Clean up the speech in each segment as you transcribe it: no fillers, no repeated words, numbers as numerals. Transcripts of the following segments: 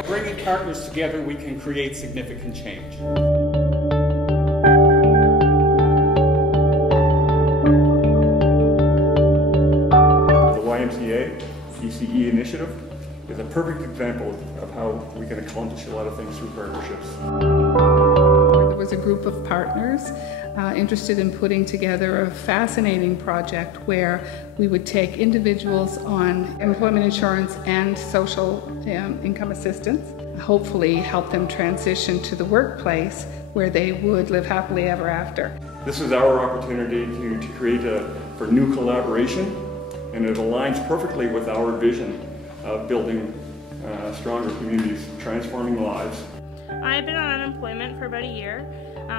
By bringing partners together, we can create significant change. The YMCA ECE initiative is a perfect example of how we can accomplish a lot of things through partnerships. There was a group of partners interested in putting together a fascinating project where we would take individuals on employment insurance and social income assistance, hopefully help them transition to the workplace where they would live happily ever after. This is our opportunity to create for new collaboration, and it aligns perfectly with our vision of building stronger communities, transforming lives. I've been on unemployment for about a year,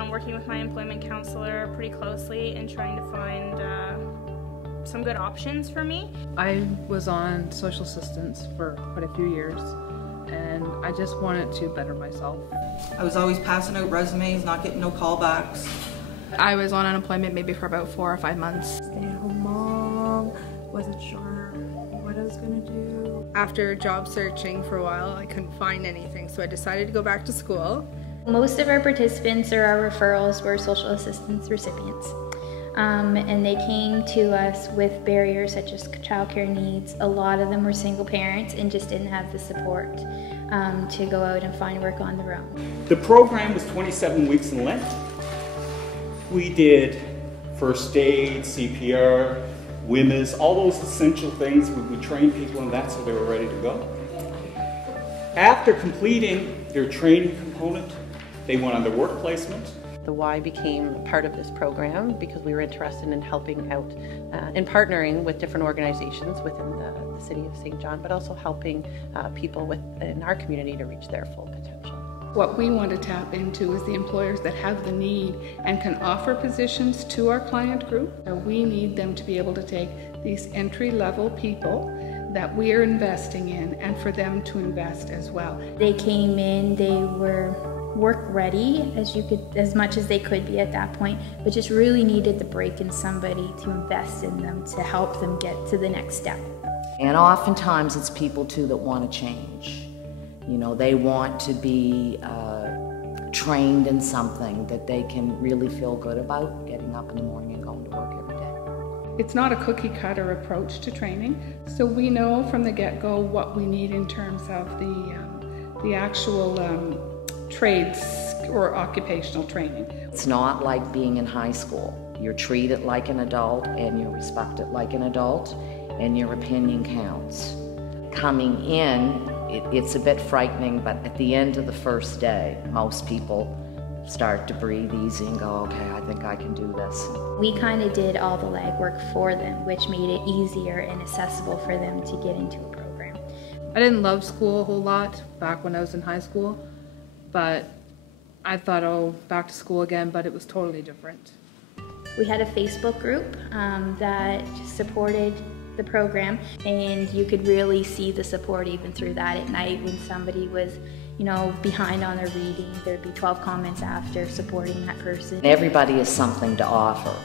working with my employment counselor pretty closely and trying to find some good options for me. I was on social assistance for quite a few years, and I just wanted to better myself. I was always passing out resumes, not getting no callbacks. I was on unemployment maybe for about 4 or 5 months. Stay-at-home mom, wasn't sure what I was going to do. After job searching for a while, I couldn't find anything, so I decided to go back to school. Most of our participants or our referrals were social assistance recipients. And they came to us with barriers such as childcare needs. A lot of them were single parents and just didn't have the support to go out and find work on their own. The program was 27 weeks in length. We did first aid, CPR, WMAs, all those essential things. We trained people in that so they were ready to go. After completing their training component, they went on their work placement. The Y became part of this program because we were interested in helping out and partnering with different organizations within the city of St. John, but also helping people within our community to reach their full potential. What we want to tap into is the employers that have the need and can offer positions to our client group. We need them to be able to take these entry-level people that we are investing in and for them to invest as well. They came in, they were work ready as much as they could be at that point, but just really needed the break in somebody to invest in them to help them get to the next step. And oftentimes it's people too that want to change. You know, they want to be trained in something that they can really feel good about, getting up in the morning and going to work every day. It's not a cookie cutter approach to training, so we know from the get-go what we need in terms of the actual trades or occupational training. It's not like being in high school. You're treated like an adult and you're respected like an adult, and your opinion counts. Coming in, it's a bit frightening, but at the end of the first day, most people start to breathe easy and go, okay, I think I can do this. We kind of did all the legwork for them, which made it easier and accessible for them to get into a program. I didn't love school a whole lot back when I was in high school, but I thought, oh, back to school again, but it was totally different. We had a Facebook group that supported the program, and you could really see the support even through that at night when somebody was, you know, behind on their reading. There'd be 12 comments after supporting that person. Everybody has something to offer,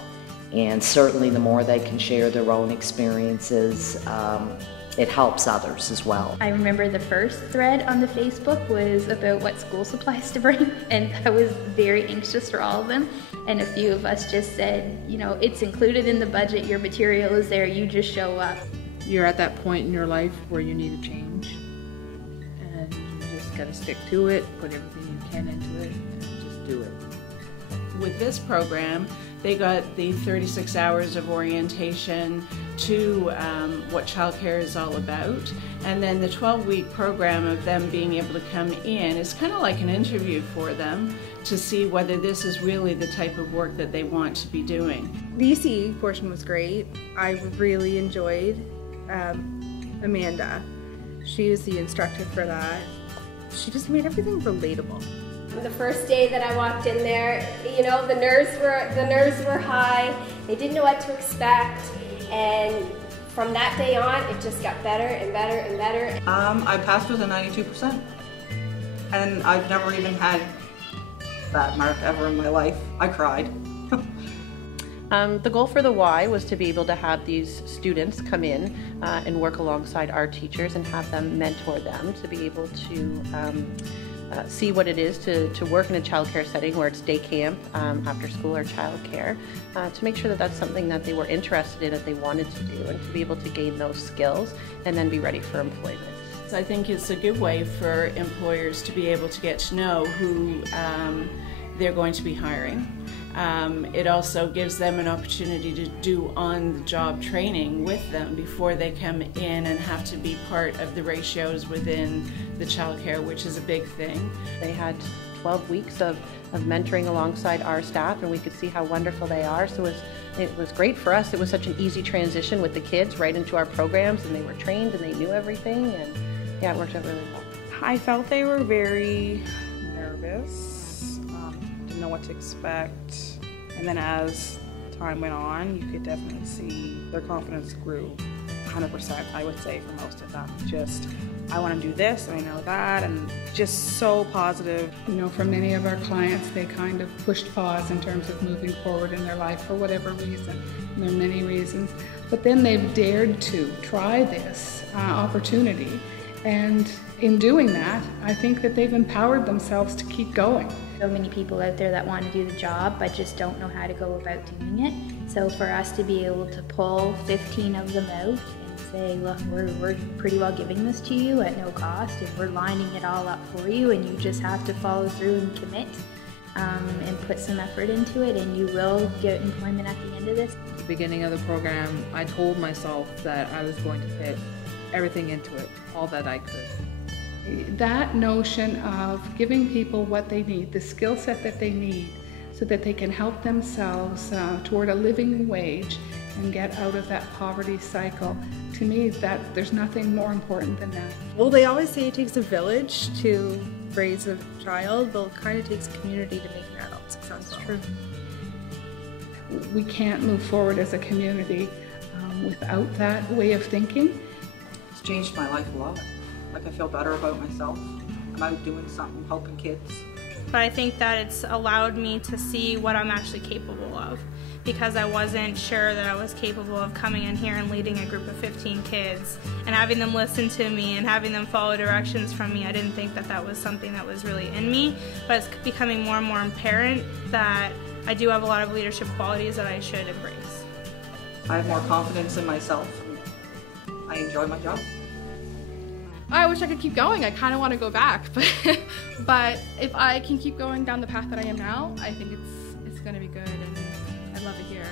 and certainly the more they can share their own experiences, it helps others as well. I remember the first thread on the Facebook was about what school supplies to bring, and I was very anxious for all of them. And a few of us just said, you know, it's included in the budget, your material is there, you just show up. You're at that point in your life where you need a change, and you just gotta stick to it, put everything you can into it, and just do it. With this program, they got the 36 hours of orientation to what childcare is all about, and then the 12-week program of them being able to come in is kind of like an interview for them to see whether this is really the type of work that they want to be doing. The ECE portion was great. I really enjoyed Amanda. She was the instructor for that. She just made everything relatable. The first day that I walked in there, you know, the nerves were high. They didn't know what to expect, and from that day on, it just got better and better and better. I passed with a 92%, and I've never even had that mark ever in my life. I cried. The goal for the Y was to be able to have these students come in and work alongside our teachers and have them mentor them to be able to see what it is to work in a childcare setting where it's day camp, after school or childcare, to make sure that that's something that they were interested in, that they wanted to do, and to be able to gain those skills and then be ready for employment. I think it's a good way for employers to be able to get to know who they're going to be hiring. It also gives them an opportunity to do on-the-job training with them before they come in and have to be part of the ratios within the childcare, which is a big thing. They had 12 weeks of mentoring alongside our staff, and we could see how wonderful they are. So it was great for us. It was such an easy transition with the kids right into our programs, and they were trained and they knew everything, and yeah, it worked out really well. I felt they were very nervous. Didn't know what to expect, and then as time went on, you could definitely see their confidence grew 100%, I would say, for most of them. Just, I want to do this, and I know that, and just so positive. You know, for many of our clients, they kind of pushed pause in terms of moving forward in their life for whatever reason, and there are many reasons, but then they've dared to try this opportunity, and in doing that, I think that they've empowered themselves to keep going. So many people out there that want to do the job but just don't know how to go about doing it. So for us to be able to pull 15 of them out and say, look, we're pretty well giving this to you at no cost, and we're lining it all up for you, and you just have to follow through and commit and put some effort into it, and you will get employment at the end of this. At the beginning of the program, I told myself that I was going to put everything into it, all that I could. That notion of giving people what they need, the skill set that they need, so that they can help themselves toward a living wage and get out of that poverty cycle, to me, that there's nothing more important than that. Well, they always say it takes a village to raise a child, but it kind of takes a community to make an adult successful. That's true. We can't move forward as a community without that way of thinking. It's changed my life a lot. Like, I feel better about myself. I'm out doing something, helping kids. But I think that it's allowed me to see what I'm actually capable of, because I wasn't sure that I was capable of coming in here and leading a group of 15 kids and having them listen to me and having them follow directions from me. I didn't think that that was something that was really in me, but it's becoming more and more apparent that I do have a lot of leadership qualities that I should embrace. I have more confidence in myself. I enjoy my job. I wish I could keep going. I kind of want to go back, but if I can keep going down the path that I am now, I think it's going to be good, and I love it here.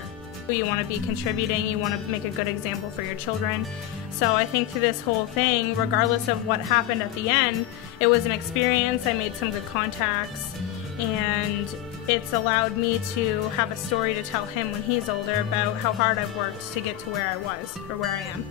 You want to be contributing, you want to make a good example for your children. So I think through this whole thing, regardless of what happened at the end, it was an experience. I made some good contacts, and it's allowed me to have a story to tell him when he's older about how hard I've worked to get to where I was, or where I am.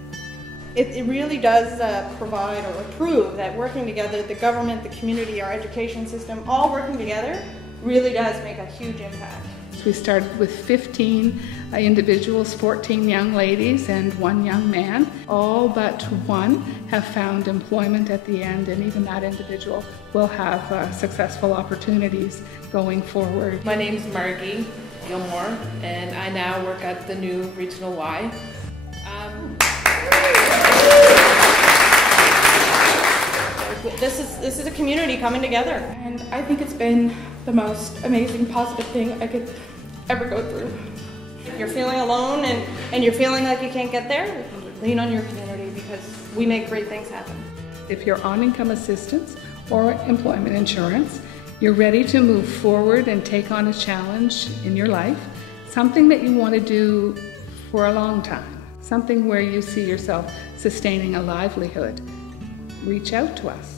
It really does provide or prove that working together, the government, the community, our education system, all working together really does make a huge impact. We started with 15 individuals, 14 young ladies and 1 young man. All but 1 have found employment at the end, and even that individual will have successful opportunities going forward. My name is Margie Gilmore, and I now work at the new Regional Y. This is a community coming together. And I think it's been the most amazing, positive thing I could ever go through. If you're feeling alone and you're feeling like you can't get there, lean on your community, because we make great things happen. If you're on income assistance or employment insurance, you're ready to move forward and take on a challenge in your life, something that you want to do for a long time, something where you see yourself sustaining a livelihood, reach out to us.